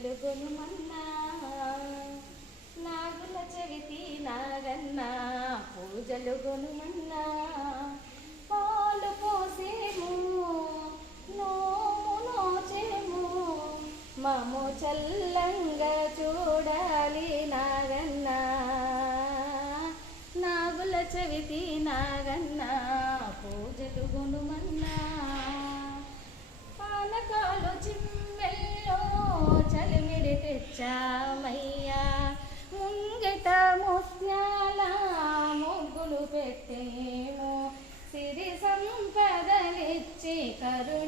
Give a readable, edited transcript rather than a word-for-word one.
పూజలు గొనుమన్నా నాగుల చవితి నాగన్న పూజలు గొనుమన్నా పాలు పోసేము నోము నోచేము మము చల్లంగా చూడాలి నాగన్న నాగుల చవితి నాగన్న పూజలు గొనుమన్నా పానకాలు చిమ్మెల్లో చలిమిడి తెచ్చామయ్యా ముంగిట ముత్యాల ముగ్గులు పెట్టేము సిరి సంపదలిచ్చి కరుణ